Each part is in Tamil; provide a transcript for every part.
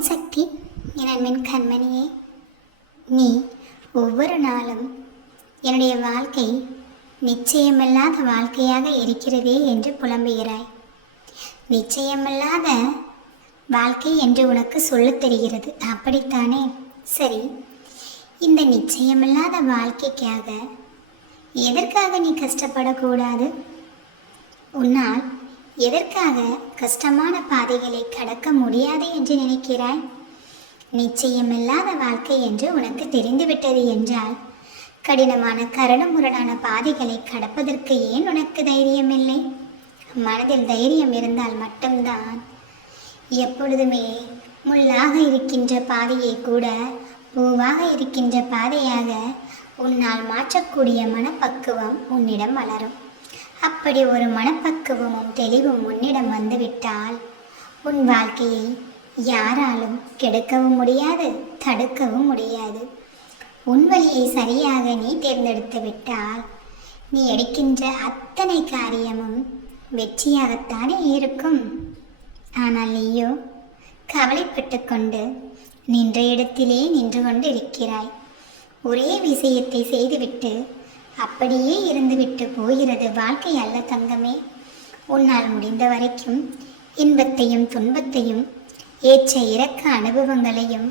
சக்தி என் அன்பின் கண்மணியே. நீ ஒவ்வொரு நாளும் என்னுடைய வாழ்க்கை நிச்சயமில்லாத வாழ்க்கையாக இருக்கிறதே என்று புலம்புகிறாய். நிச்சயமில்லாத வாழ்க்கை என்று உனக்கு சொல்லத் தெரிகிறது. அப்படித்தானே? சரி இந்த நிச்சயமில்லாத வாழ்க்கைக்காக எதற்காக நீ கஷ்டப்படக்கூடாது? உன்னால் எதற்காக கஷ்டமான பாதைகளை கடக்க முடியாது என்று நினைக்கிறாய்? நிச்சயமில்லாத வாழ்க்கை என்று உனக்கு தெரிந்துவிட்டது என்றால் கடினமான கரடுமுரடான பாதைகளை கடப்பதற்கு ஏன் உனக்கு தைரியமில்லை? மனதில் தைரியம் இருந்தால் மட்டும்தான். எப்பொழுதுமே முள்ளாக இருக்கின்ற பாதையை கூட பூவாக இருக்கின்ற பாதையாக உன்னால் மாற்றக்கூடிய மனப்பக்குவம் உன்னிடம் வளரும். அப்படி ஒரு மனப்பக்குவமும் தெளிவும் உன்னிடம் வந்துவிட்டால் உன் வாழ்க்கையை யாராலும் கெடுக்கவும் முடியாது தடுக்கவும் முடியாது. உன் வழியை சரியாக நீ தேர்ந்தெடுத்து விட்டால் நீ எடுக்கின்ற அத்தனை காரியமும் வெற்றியாகத்தானே இருக்கும். ஆனால் நீயோ கவலைப்பட்டு கொண்டு நின்ற இடத்திலே நின்று கொண்டு இருக்கிறாய் ஒரே விஷயத்தை செய்துவிட்டு அப்படியே இருந்துவிட்டு போகிறது வாழ்க்கை அல்ல தங்கமே. உன்னால் முடிந்த வரைக்கும் இன்பத்தையும் துன்பத்தையும் ஏற்ற இறக்க அனுபவங்களையும்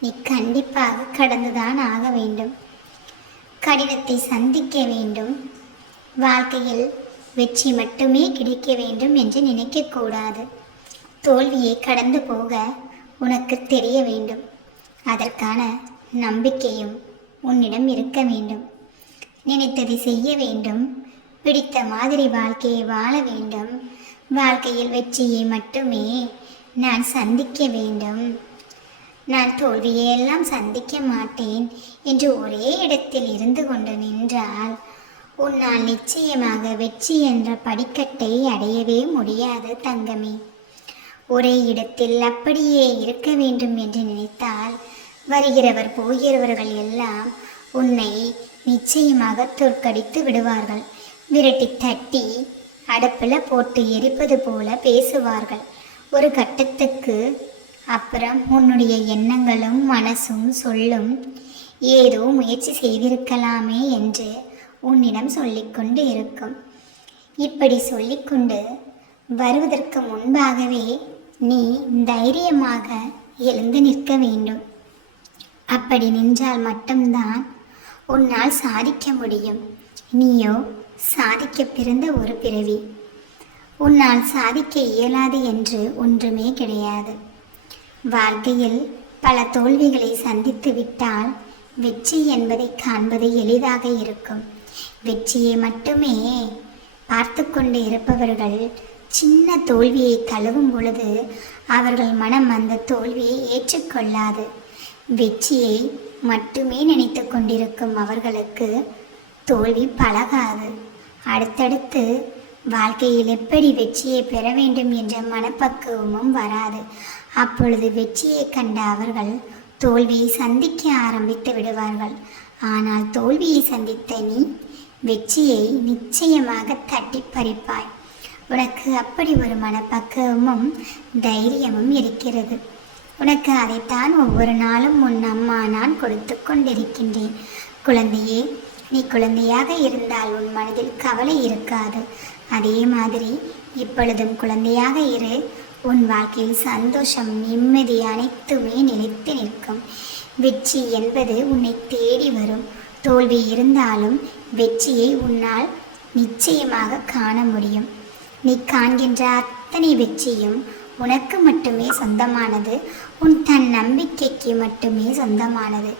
நீ கண்டிப்பாக கடந்துதான் ஆக வேண்டும். கடினத்தை சந்திக்க வேண்டும். வாழ்க்கையில் வெற்றி மட்டுமே கிடைக்க வேண்டும் என்று நினைக்கக்கூடாது தோல்வியை கடந்து போக உனக்கு தெரிய வேண்டும். அதற்கான நம்பிக்கையும் உன்னிடம் இருக்க வேண்டும். நினைத்ததை செய்ய வேண்டும். பிடித்த மாதிரி வாழ்க்கையை வாழ வேண்டும். வாழ்க்கையில் வெற்றியை மட்டுமே நான் சந்திக்க வேண்டும். நான் தோல்வியை எல்லாம் சந்திக்க மாட்டேன் என்று ஒரே இடத்தில் இருந்து கொண்டு நின்றால் உன்னால் நிச்சயமாக வெற்றி என்ற படிக்கட்டை அடையவே முடியாது தங்கமே. ஒரே இடத்தில் அப்படியே இருக்க வேண்டும் என்று நினைத்தால் வருகிறவர் போகிறவர்கள் எல்லாம் உன்னை நிச்சயமாக தோற்கடித்து விடுவார்கள். விரட்டி தட்டி அடுப்பில் போட்டு எரிப்பது போல பேசுவார்கள். ஒரு கட்டத்துக்கு அப்புறம் உன்னுடைய எண்ணங்களும் மனசும் சொல்லும் ஏதோ முயற்சி செய்திருக்கலாமே என்று உன்னிடம் சொல்லிக்கொண்டு இருக்கும். இப்படி சொல்லிக்கொண்டு வருவதற்கு முன்பாகவே நீ தைரியமாக எழுந்து நிற்க வேண்டும். அப்படி நின்றால் மட்டும்தான் உன்னால் சாதிக்க முடியும். நீயோ சாதிக்க பிறந்த ஒரு பிறவி. உன்னால் சாதிக்க இயலாது என்று ஒன்றுமே கிடையாது. வாழ்க்கையில் பல தோல்விகளை சந்தித்து விட்டால் வெற்றி என்பதை காண்பது எளிதாக இருக்கும். வெற்றியை மட்டுமே பார்த்து கொண்டு இருப்பவர்கள் சின்ன தோல்வியை தழுவும் பொழுது அவர்கள் மனம் அந்த தோல்வியை ஏற்றுக்கொள்ளாது. வெற்றியை மட்டுமே நினைத்து கொண்டிருக்கும் அவர்களுக்கு தோல்வி பழகாது அடுத்தடுத்து வாழ்க்கையில் எப்படி வெற்றியை பெற வேண்டும் என்ற மனப்பக்குவமும் வராது. அப்பொழுது வெற்றியை கண்ட அவர்கள் தோல்வியை சந்திக்க ஆரம்பித்து விடுவார்கள். ஆனால் தோல்வியை சந்தித்த நீ வெற்றியை நிச்சயமாக தட்டி பறிப்பாய். உனக்கு அப்படி ஒரு மனப்பக்குவமும் தைரியமும் இருக்கிறது. உனக்கு அதைத்தான் ஒவ்வொரு நாளும் உன் அம்மா நான் கொடுத்து கொண்டிருக்கின்றேன். குழந்தையே நீ குழந்தையாக இருந்தால் உன் மனதில் கவலை இருக்காது. அதே மாதிரி இப்பொழுதும் குழந்தையாக இரு. உன் வாழ்க்கையில் சந்தோஷம் நிம்மதி அனைத்துமே நிலைத்து நிற்கும். வெற்றி என்பது உன்னை தேடி வரும். தோல்வி இருந்தாலும் வெற்றியை உன்னால் நிச்சயமாக காண முடியும். நீ காண்கின்ற அத்தனை வெற்றியும் உனக்கு மட்டுமே சொந்தமானது உன் தன் நம்பிக்கைக்கு மட்டுமே சொந்தமானது.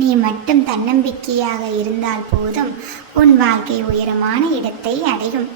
நீ மட்டும் தன்னம்பிக்கையாக இருந்தால் போதும் உன் வாழ்க்கை உயரமான இடத்தை அடையும்.